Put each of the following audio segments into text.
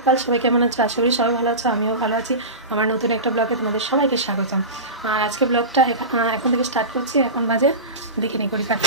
সকাল, সবাই কেমন আছো? আশা করি সবাই ভালো আছো, আমিও ভালো আছি। আমার নতুন একটা ব্লগে তোমাদের সবাইকে স্বাগতম। আর আজকে ব্লগটা এখন থেকে স্টার্ট করছি। এখন বাজে দেখে নিই করি কাট,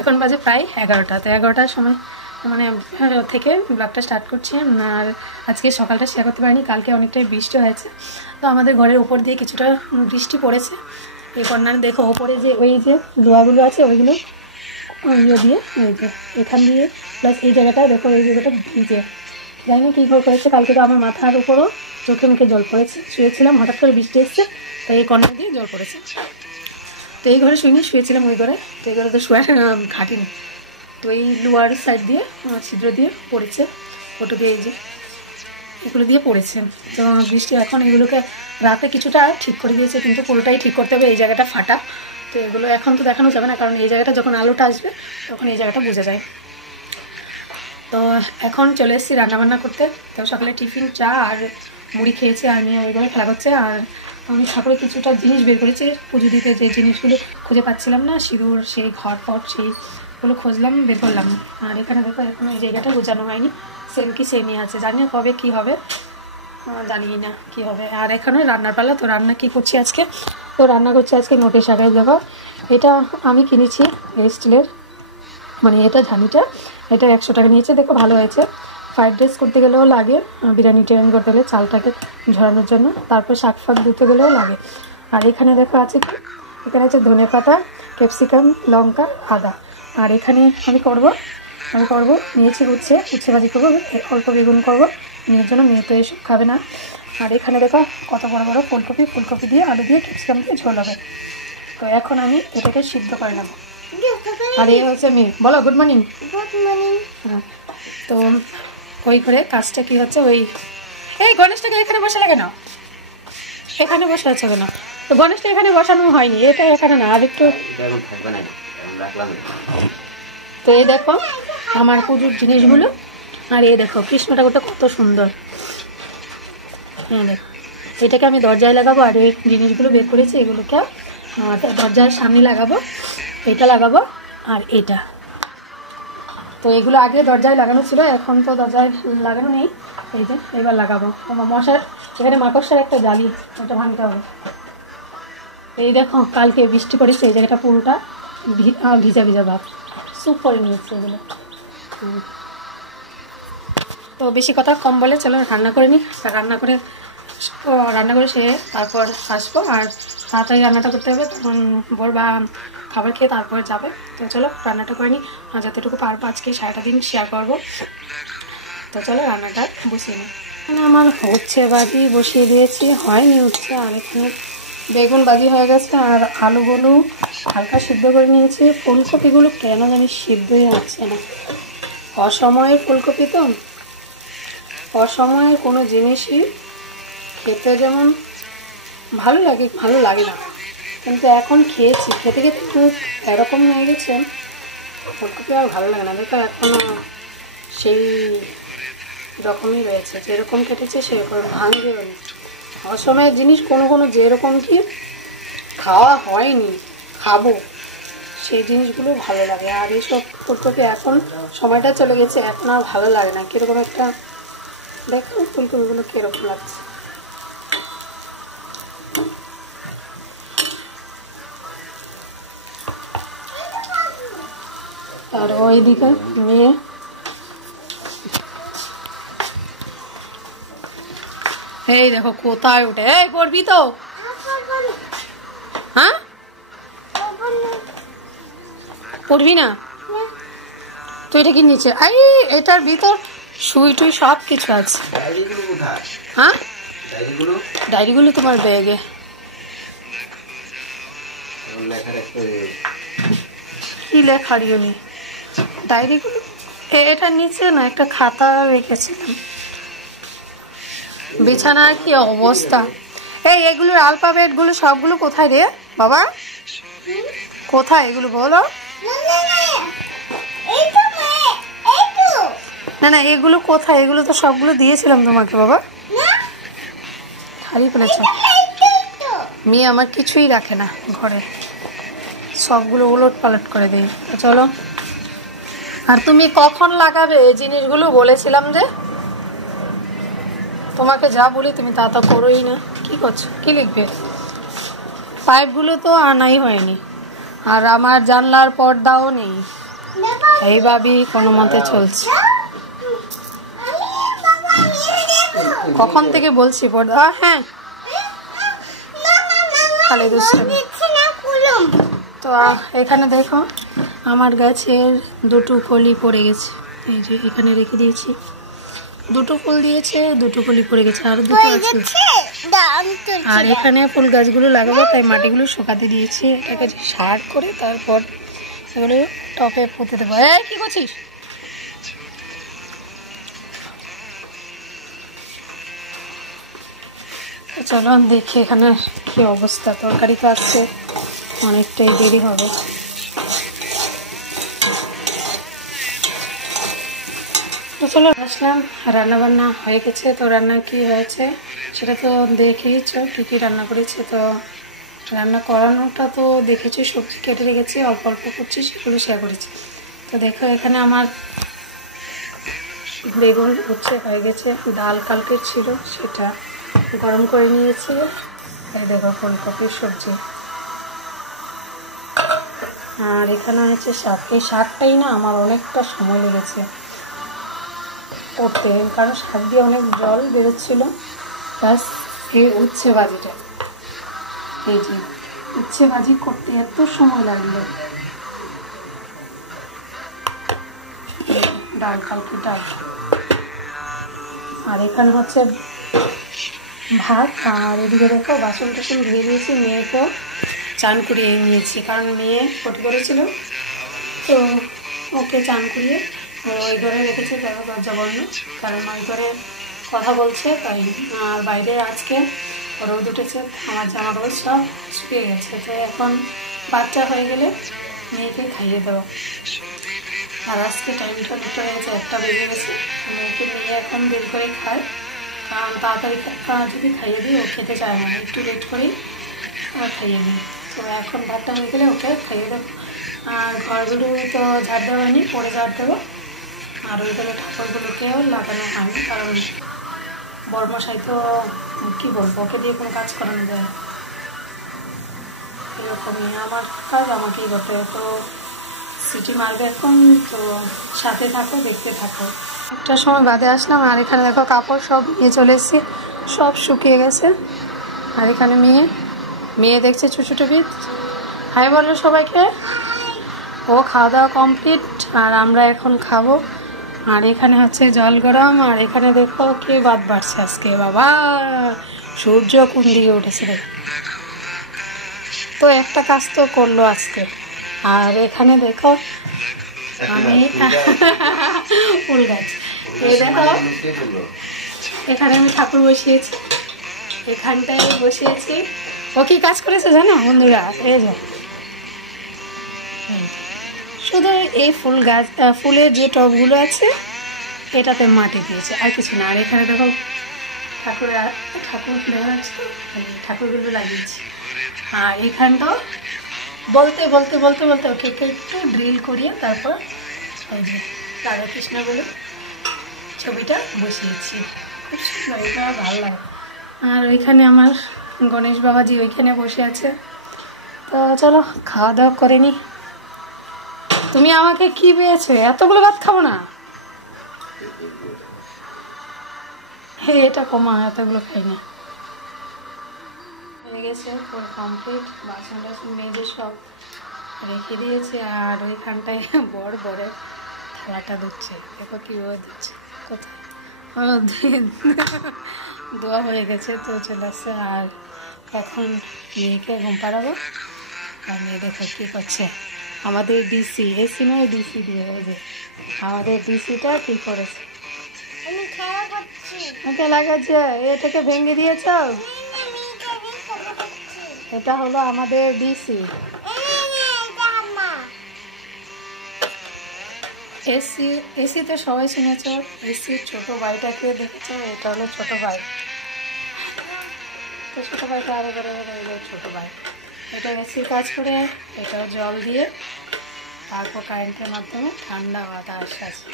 এখন বাজে প্রায় 11টা। তো 11টার সময় মানে থেকে ব্লগটা স্টার্ট করছি। আর আজকে সকালটা শেয়ার করতে পারিনি, কালকে অনেকটাই বৃষ্টি হয়েছে। তো আমাদের ঘরের উপর দিয়ে কিছুটা বৃষ্টি পড়েছে। এই কর্নারে দেখো ওপরে যে ওই যে লোহাগুলো আছে ওইগুলো ইয়ে দিয়ে এই যে এখান দিয়ে প্লাস এই জায়গাটা দেখো, এই জায়গাটা ভিজে, জানি না কী করে করেছে। কালকে তো আমার মাথার উপরও চোখে মুখে জল পড়েছে, শুয়েছিলাম, হঠাৎ করে বৃষ্টি এসছে, তো এই কর্নার দিয়ে জল পড়েছে। তো এই ঘরে শুইনি, শুয়েছিলাম ওই ঘরে। তো এই ঘরে তো শুয়ে ঘাটিনি, তো এই লোয়ার সাইড দিয়ে ছিদ্র দিয়ে পড়েছে, ওটুকে এই যে এগুলো দিয়ে পড়েছে। তো বৃষ্টি এখন এগুলোকে রাতে কিছুটা ঠিক করে দিয়েছে, কিন্তু পুরোটাই ঠিক করতে হবে। এই জায়গাটা ফাটা, তো এগুলো এখন তো দেখানো যাবে না, কারণ এই জায়গাটা যখন আলোটা আসবে তখন এই জায়গাটা বোঝা যায়। তো এখন চলে এসেছি রান্নাবান্না করতে। তো সকালে টিফিন, চা আর মুড়ি খেয়েছি, আর নিয়ে ওইগুলো খেলা করছে। আর আমি ঠাকুরের কিছুটা জিনিস বের করেছি পুজো দিতে, যে জিনিসগুলো খুঁজে পাচ্ছিলাম না, সিঁদুর, সেই ঘর ফট, সেইগুলো খুঁজলাম, বের করলাম। আর এখানে দেখো এখন এই জায়গাটা বোঝানো হয়নি, সেম কি সেমই আছে, জানি না কবে কী হবে, জানি না কী হবে। আর এখানে রান্নার পালা। তো রান্না কী করছি আজকে, তো রান্না করছি আজকে নোটের শাক। দেখো এটা আমি কিনেছি স্টিলের, মানে এটা ঝানিটা, এটা 100 টাকা নিয়েছে। দেখো ভালো হয়েছে, ফ্রাইড রাইস করতে গেলেও লাগে, বিরিয়ানি টিরিয়ানি করতে গেলে চালটাকে ঝরানোর জন্য, তারপর শাক ফাক দিতে গেলেও লাগে। আর এখানে দেখো আছে, এখানে আছে ধনে পাতা, ক্যাপসিকাম, লঙ্কা, আদা। আর এখানে আমি করব নিয়েছি উচ্ছে ভাজি করবো, অল্প বেগুন করবো মেয়ের জন্য, মেয়ে তো এসব খাবে না। আর এখানে দেখো কত বড় বড় ফুলকপি দিয়ে আলু দিয়ে ক্যাপসিকাম দিয়ে ঝোল হবে। তো এখন আমি এটাকে সিদ্ধ করে নেবো। আর এই হচ্ছে মেয়ে, বলো গুড মর্নিং। হ্যাঁ, তো ওই করে কাজটা কি হচ্ছে, ওই এই গণেশটাকে এখানে বসে লাগে না, এখানে বসে আছে কেন? তো গণেশটা এখানে বসানো হয়নি, এটা এখানে না, আর একটু। তো এই দেখো আমার পুজোর জিনিসগুলো, আর এই দেখো কৃষ্ণ ঠাকুরটা কত সুন্দর। হ্যাঁ দেখো, এটাকে আমি দরজায় লাগাবো। আর এই জিনিসগুলো বের করেছি, এগুলোকে দরজার সামনে লাগাবো, এটা লাগাবো আর এটা। তো এগুলো আগে দরজায় লাগানো ছিল, এখন তো দরজায় লাগানো নেই, এই যে এবার লাগাবো। মশার এখানে মাকড়সার একটা জালি, ওটা ভাঙতে হবে। এই দেখো কালকে বৃষ্টি পড়েছে, এই জায়গাটা পুরোটা ভিজা ভিজা ভাব, স্যুপ করে নিয়েছে এগুলো। তো বেশি কথা কম বলে, চলো রান্না করে নিই। রান্না করে সে তারপর আসবো। আর তাড়াতাড়ি রান্নাটা করতে হবে, তখন বর বা খাবার খেয়ে তারপর যাবে। তো চলো রান্নাটা করে নিই, যতটুকু পারবো আজকে সারাটা দিন শেয়ার করবো। তো চলো রান্নাটা বসিয়ে নিই। এখানে আমার হচ্ছে ভাজি বসিয়ে দিয়েছি, হয়নি উঠছে। আর এখানে বেগুন ভাজি হয়ে গেছে, আর আলুগুলো হালকা সিদ্ধ করে নিয়েছি। ফুলকপিগুলো কেন জানি সিদ্ধই হচ্ছে না, অসময়ের ফুলকপি তো, অসময়ের কোনো জিনিসই খেতে যেমন ভালো লাগে না, কিন্তু এখন খেতে খেতে খুব এরকম হয়ে গেছে, ফুলকপি আর ভালো লাগে না। দেখো এখনও সেই রকমই রয়েছে, যেরকম কেটেছে সেরকম ভাঙবে না। অসময়ের জিনিস কোনো যেরকম কি খাওয়া হয়নি, খাবো সেই জিনিসগুলো ভালো লাগে। আর এইসব ফুলকপি এখন সময়টা চলে গেছে, এখন আর ভালো লাগে না, কীরকম একটা। দেখো ফুলকপিগুলো কীরকম লাগছে। আর ওইদিকে মেয়ে এই দেখো কোথায় উঠে, এই পড়বি তো? হ্যাঁ পড়বি না তো? এটা কি নিচে? এটার ভিতর সুই টুই সব কিছু আছে। হ্যাঁ ডায়েরিগুলো তোমার ব্যাগে। কি লেখারিও নেই ডায়েরিগুলো, এটার নিচে না একটা খাতা রেখেছিলাম। বিছানার কি অবস্থা, এগুলোর আলফাবেটগুলো সবগুলো কোথায় রে বাবা? কোথায় এগুলো বলো? না এগুলো কোথায়? এগুলো তো সবগুলো দিয়েছিলাম তোমাকে বাবা, হারিয়ে ফেলেছ। মেয়ে আমার কিছুই রাখে না ঘরে, সবগুলো উলট পালট করে দেয়। চলো, আর তুমি কখন লাগাবে এই জিনিসগুলো বলেছিলাম যে, তোমাকে যা বলি তুমি তা তো করোই না। কি করছো, কি লিখবে? পাইপগুলো তো আনাই হয়নি, আর আমার জানলার পর্দাও নেই, এইভাবেই কোনো মতে চলছে। কখন থেকে বলছি পর্দা, হ্যাঁ খালি দুষ্টামি। তো এখানে দেখো আমার গাছের দুটো কলি পড়ে গেছে, এই যে এখানে রেখে দিয়েছি। দুটো ফুল দিয়েছে, দুটো কলি পড়ে গেছে, আর দুটো আছে। আর এখানে ফুল গাছগুলো লাগাবো, তাই মাটিগুলো শুকাতে দিয়েছি। এটাকে সার করে তারপর এগুলো টপে পুঁতে দেবো। এই কি করছিস? চলো দেখি এখানে কি অবস্থা। তরকারি তো আসছে, অনেকটাই দেরি হবে। তো চলো আসলাম, রান্নাবান্না হয়ে গেছে। তো রান্না কি হয়েছে সেটা তো দেখেইছ, কী কী রান্না করেছে। তো রান্না করানোটা তো দেখেছি, সবজি কেটে রেখেছি, অল্প অল্প করছি, সেগুলো শেয়ার করেছি। তো দেখো এখানে আমার বেগুন উচ্ছে হয়ে গেছে, ডাল কালকের ছিল সেটা গরম করে নিয়েছি। এই দেখো ফুলকপির সবজি। আর এখানে হচ্ছে শাক। এই শাকটাই না আমার অনেকটা সময় লেগেছে করতে, কারণ শাক দিয়ে অনেক জল বেরোচ্ছিল। প্লাস এই উচ্ছে ভাজিটা, এই যে উচ্ছে ভাজি করতে এত সময় লাগলো। ডাল কালকে ডাল, আর এখানে হচ্ছে ভাত। আর এদিকে দেখো বাসন টাসন ধুয়ে দিয়েছি, মেয়েকেও চান করিয়ে নিয়েছি, কারণ মেয়ে পটি করেছিল, তো ওকে চান করিয়ে ওই ঘরে রেখেছি। দেখো দরজা বন্ধ, কারণ ওই ঘরে কথা বলছে তাই। আর বাইরে আজকে রোদ উঠেছে, আমার জামা কাপড় সব শুকিয়ে গেছে। তো এখন বাচ্চা হয়ে গেলে মেয়েকে খাইয়ে দেবো। আর আজকে টাইমটা দুটো হয়ে গেছে, 1টা বেজে গেছে। মেয়েকে নিয়ে এখন দেরি করে খায়, কারণ তাড়াতাড়ি যদি খাইয়ে দিই ও খেতে চায় না, একটু লেট করেই খাইয়ে দিই। তো এখন ভাতটা হয়ে গেলে ওকে খাইয়ে দেবো। আর ঘরগুলো তো ঝাড় দেওয়া হয়নি, পরে ঝাড় দেবো। আর ওইগুলো ঠাকুরগুলোকেও লাগানো হয়নি, কারণ বর্মশাই তো কী বলবো, ওকে দিয়ে কোনো কাজ করানো যায় না। এরকমই আমার কাজ আমাকেই করতে হবে। তো সিটি মারবে এখন, তো সাথে থাকো, দেখতে থাকো। একটা সময় বাদে আসলাম, আর এখানে দেখো কাপড় সব নিয়ে চলে এসেছি, সব শুকিয়ে গেছে। আর এখানে মেয়ে দেখছে ছোটো টিভি। হাই বলো সবাইকে। ও খাওয়া দাওয়া কমপ্লিট, আর আমরা এখন খাবো। আর এখানে হচ্ছে জল গরম। আর এখানে দেখো কে বাদ বাড়ছে আজকে, বাবা সূর্য কোন দিকে উঠেছে রে। তো একটা কাজ তো করলো আজকে। আর এখানে দেখো আমি ফুল গাছ, এই দেখো এখানে আমি ঠাকুর বসিয়েছি, এখানটায় বসিয়েছি। ও কি কাজ করেছে জানো বন্ধুরা? এই যে শুধু এই ফুল গাছ, ফুলের যে টবগুলো আছে এটাতে মাটি দিয়েছে, আর কিছু না। আর এখানে দেখো ঠাকুর দেওয়া আছে, ঠাকুরগুলো লাগিয়েছি। আর এখানটাও বলতে বলতে বলতে বলতে ওকে একটু ড্রিল করিয়ে তারপর এই যে রাধাকৃষ্ণ বলে ছবিটা বসিয়েছি। খুব সুন্দর, এটা ভালো লাগে। আর ওইখানে আমার গণেশ বাবাজি ওইখানে বসে আছে। তো চলো খাওয়া দাওয়া করে নি। তুমি আমাকে কি পেয়েছো? এতগুলো ভাত খাবো না, হে এটা কমা, এতগুলো খাই না। হয়ে গেছে পুরো কমপ্লিট, বাসন টাসন মেজে সব রেখে দিয়েছে। আর ওইখানটায় বড় বড় থালাটা ধুচ্ছে, দেখো কীভাবে দিচ্ছে, কোথায় দোয়া হয়ে গেছে। তো চলে আসছে। আর এখন মেয়েকে ঘুম পাড়াবো। আর মেয়ে দেখো কী করছে, আমাদের ডিসি, এসি নয় ডিসি দিয়ে হয়েছে। আমাদের ডিসিটা কী করেছে, এটা লাগাচ্ছে, এটাকে ভেঙে দিয়েছ। এটা হলো আমাদের ডিসি। এসি, এসিতে সবাই শুনেছ, এসির ছোট ভাইটাকে দেখেছ, এটা হলো ছোট ভাই। তো ছোটো ভাইটা আরো করে ছোটো ভাই, এটা এসির কাজ করে, এটাও জল দিয়ে তারপর কারেন্টের মাধ্যমে ঠান্ডা বাতাস আসে।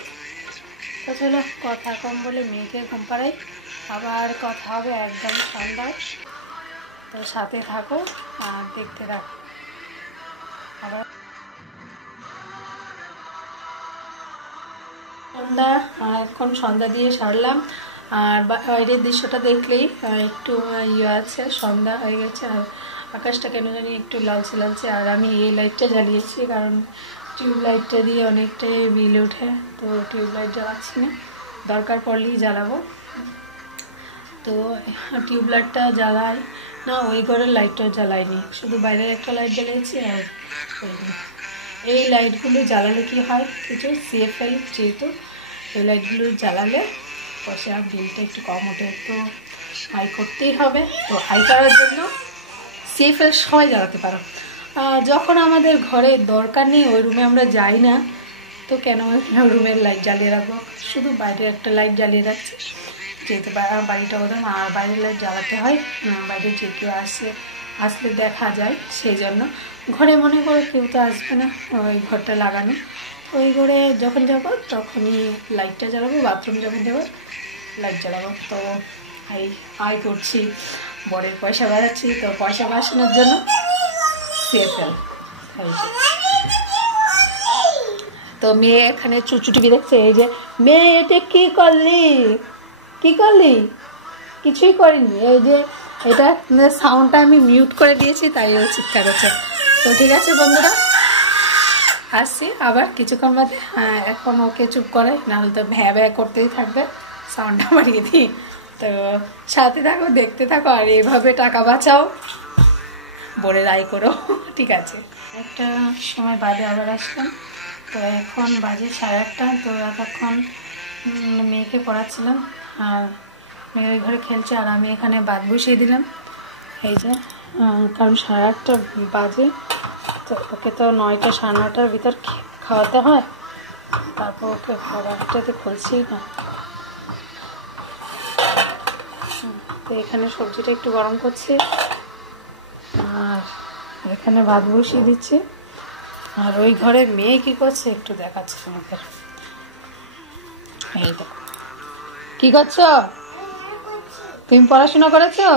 তো চলো কথা কম বলে মেয়েকে ঘুম পাড়াই, আবার কথা হবে একদম সন্ধ্যায়। তো সাথে থাকো আর দেখতে থাকো। আবার সন্ধ্যা, এখন সন্ধ্যা দিয়ে সারলাম। আর বাইরের দৃশ্যটা দেখলেই একটু ইয়ে আছে, সন্ধ্যা হয়ে গেছে। আর আকাশটা কেন জানি একটু লালচে লালচে। আর আমি এই লাইটটা জ্বালিয়েছি কারণ টিউবলাইটটা দিয়ে অনেকটাই বিল ওঠে, তো টিউবলাইট জ্বালাচ্ছি না, দরকার পড়লেই জ্বালাবো। তো টিউবলাইটটা জ্বালাই না, ওই ঘরের লাইটটাও জ্বালাইনি, শুধু বাইরের একটা লাইট জ্বালিয়েছি। আর এই লাইটগুলো জ্বালালে কি হয়, কিছু সিএফএল যেহেতু এই লাইটগুলো জ্বালালে পয়সা বিলটা একটু কম ওঠে, তো হাই করতেই হবে। তো হাই করার জন্য সিএফএল সবাই জ্বালাতে পারো। যখন আমাদের ঘরে দরকার নেই ওই রুমে আমরা যাই না, তো কেন রুমের লাইট জ্বালিয়ে রাখবো, শুধু বাইরের একটা লাইট জ্বালিয়ে রাখছি, যেহেতু বাড়িটা ওরকম। আর বাইরের লাইট জ্বালাতে হয়, বাইরে যে কেউ আসলে দেখা যায়, সেই জন্য। ঘরে মনে করে কেউ তো আসবে না, ওই ঘরটা লাগানো, ওই ঘরে যখন যাবো তখনই লাইটটা জ্বালাবো, বাথরুম যখন যাবো লাইট জ্বালাবো। তো আয় করছি, বরের পয়সা বাড়াচ্ছি, তো পয়সা বাঁচানোর জন্য সিএফএল। তো মেয়ে এখানে চুচুটিভি দেখছে। এই যে মেয়ে, এটা কি করলি, কি করলি? কিছুই করিনি। এই যে এটা সাউন্ডটা আমি মিউট করে দিয়েছি, তাই ও চিৎকার হচ্ছে। তো ঠিক আছে বন্ধুরা, আসছি আবার কিছুক্ষণ বাদে। এখন ওকে চুপ করে, নাহলে তো ভ্যা ভ্যা করতেই থাকবে, সাউন্ডটা বাড়িয়ে দিই। তো সাথে থাকো, দেখতে থাকো, আর এইভাবে টাকা বাঁচাও, বোরের আয় করো। ঠিক আছে, একটা সময় বাদে আবার আসলাম। তো এখন বাজে 8:30। তো এতক্ষণ মেয়েকে পড়াচ্ছিলাম, আর মেয়ে ওই ঘরে খেলছে, আর আমি এখানে ভাত বসিয়ে দিলাম। এই যে কারণ 8:30 বাজে, তো ওকে তো 9টা 9:30টার ভিতর খাওয়াতে হয়, তারপর ওকে খাবারটাতে খুলছি না। তো এখানে সবজিটা একটু গরম করছি, আর এখানে ভাত বসিয়ে দিচ্ছি। আর ওই ঘরে মেয়ে কি করছে একটু দেখাচ্ছি তোমাদের। এই দেখো, কি করছো? তুমি পড়াশোনা করেছো?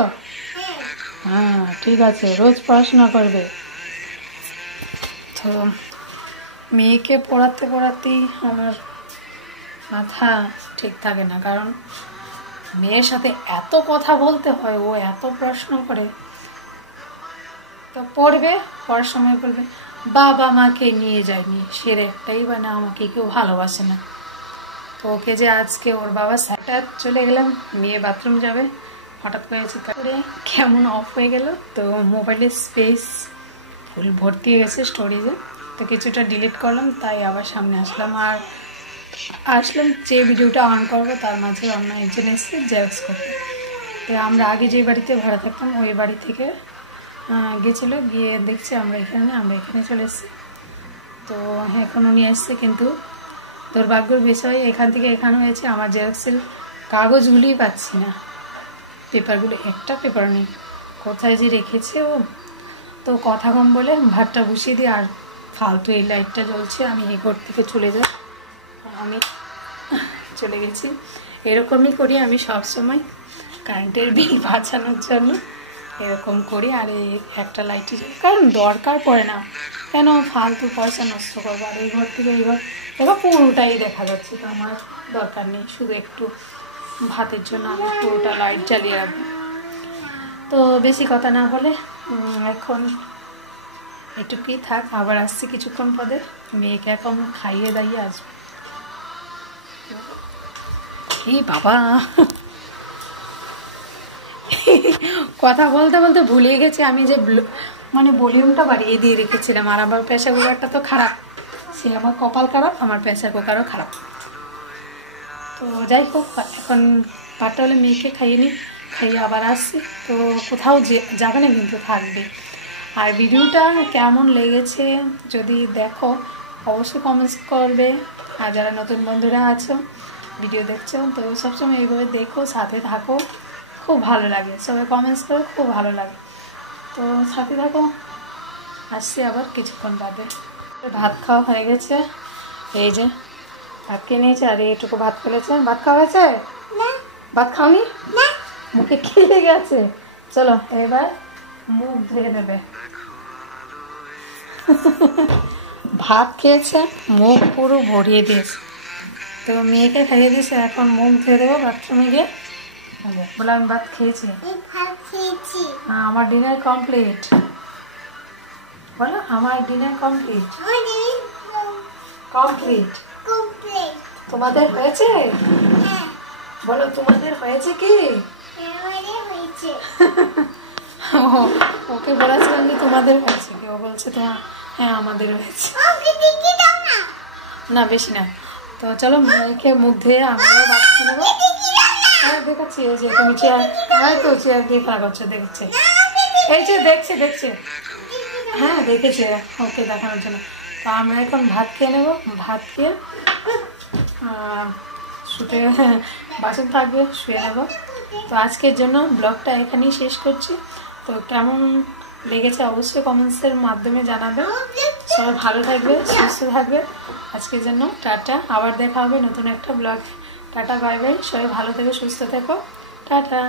হ্যাঁ ঠিক আছে, রোজ পড়াশোনা করবে। তো মেয়েকে পড়াতে পড়াতেই আমার মাথা ঠিক থাকে না, কারণ মেয়ের সাথে এত কথা বলতে হয়, ও এত প্রশ্ন করে। তো পড়বে, পড়ার সময় বলবে বাবা মাকে নিয়ে যায়নি, সের একটাই বা না, আমাকে কেউ ভালোবাসে না। তো ওকে যে আজকে ওর বাবা স্যাটার চলে গেলাম, মেয়ে বাথরুম যাবে, হঠাৎ করে চিৎকার করে কেমন অফ হয়ে গেল। তো মোবাইলের স্পেস ফুল ভর্তি হয়ে গেছে স্টোরেজে, তো কিছুটা ডিলিট করলাম, তাই আবার সামনে আসলাম। আর আসলাম যে ভিডিওটা অন করবো, তার মাঝে অন্য একজন এসে জেরক্স করতে। তো আমরা আগে যে বাড়িতে ভাড়া থাকতাম ওই বাড়ি থেকে গেছিলো, গিয়ে দেখছি আমরা এখানে চলে এসেছি। তো এখন উনি আসছে, কিন্তু দুর্ভাগ্যের বিষয় এখান থেকে এখানে হয়েছে, আমার জেরক্সের কাগজগুলিই পাচ্ছি না, পেপারগুলো, একটা পেপার নেই, কোথায় যে রেখেছে ও। তো কথা কম বলে ভাতটা বসিয়ে দিই, আর ফালতু এই লাইটটা জ্বলছে, আমি এই ঘর থেকে চলে যাই। আমি চলে গেছি, এরকমই করি আমি সব সময়, কারেন্টের বিল বাঁচানোর জন্য এরকম করি। আর এই একটা লাইটই, কারণ দরকার পড়ে না, কেন ফালতু পয়সা নষ্ট করবো। আর এই ঘর থেকে এই ঘর দেখো পুরোটাই দেখা যাচ্ছে, তো আমার দরকার নেই, শুধু একটু ভাতের জন্য আমি পুরোটা লাইট জ্বালিয়ে রাখবো। তো বেশি কথা না বলে এখন এটুকুই থাক, আবার আসছি কিছুক্ষণ পরে, মেয়েকে এখন খাইয়ে দাইয়ে আসবো। এই বাবা, কথা বলতে বলতে ভুলে গেছি আমি যে মানে ভলিউমটা বাড়িয়ে দিয়ে রেখেছিলাম। আর আমার প্রেসার কুকারটা তো খারাপ, সে আমার কপাল খারাপ, আমার প্রেসার কুকারও খারাপ। তো যাই হোক, এখন পারটা হলে মেয়েকে খাইয়ে নিই, খাইয়ে আবার আসছি। তো কোথাও যাবে না, কিন্তু থাকবে। আর ভিডিওটা কেমন লেগেছে যদি দেখো অবশ্যই কমেন্টস করবে। আর যারা নতুন বন্ধুরা আছো ভিডিও দেখছো, তো সবসময় এইভাবে দেখো, সাথে থাকো, খুব ভালো লাগে, সবাই কমেন্টস করে, খুব ভালো লাগে। তো সাথে থাকো, আসছি আবার কিছুক্ষণ বাদে। ভাত খাওয়া হয়ে গেছে, এই যে ভাত খেয়ে নিয়েছে, আর এইটুকু ভাত ফেলেছে। ভাত খাওয়া হয়েছে? ভাত খাওনি? মুখে খেয়ে গেছে। চলো এবার মুখ ধুয়ে নেবে। ভাত খেয়েছে, মুখ পুরো ভরিয়ে দিয়েছে। তো মেয়েকে খাইয়ে দিয়েছে, এখন মুখ ধুয়ে দেবো বাথরুমে গিয়ে। বলে আমি ভাত খেয়েছি। হ্যাঁ, আমার ডিনার কমপ্লিট। বলো আমার ডিনার কমপ্লিট। কমপ্লিট। তোমাদের হয়েছে? বলো তোমাদের হয়েছে কি? ওকে বলেছিলাম যে তোমাদের হয়েছে কি, ও বলছে তোমার হ্যাঁ আমাদের হয়েছে। না বেশি না। তো চলো মেয়েকে মুখ ধুয়ে আমরাও ভাত খেয়ে নেবো। হ্যাঁ দেখাচ্ছি, এই যে তুমি চেয়ার, হ্যাঁ তো চেয়ার দিয়ে খেলা করছো দেখছে, এই যে দেখছে দেখছে, হ্যাঁ দেখেছে ওকে দেখানোর জন্য। তো আমরা এখন ভাত খেয়ে নেবো, ভাত খেয়ে শুতে বাসন থাকবে শুয়ে নেবো। তো আজকের জন্য ব্লগটা এখানেই শেষ করছি। তো কেমন লেগেছে অবশ্যই কমেন্টসের মাধ্যমে জানাবে। সবাই ভালো থাকবে, সুস্থ থাকবে। আজকের জন্য টাটা, আবার দেখা হবে নতুন একটা ব্লগ। টাটা বাই বাই, সবাই ভালো থেকো সুস্থ থেকো, টাটা।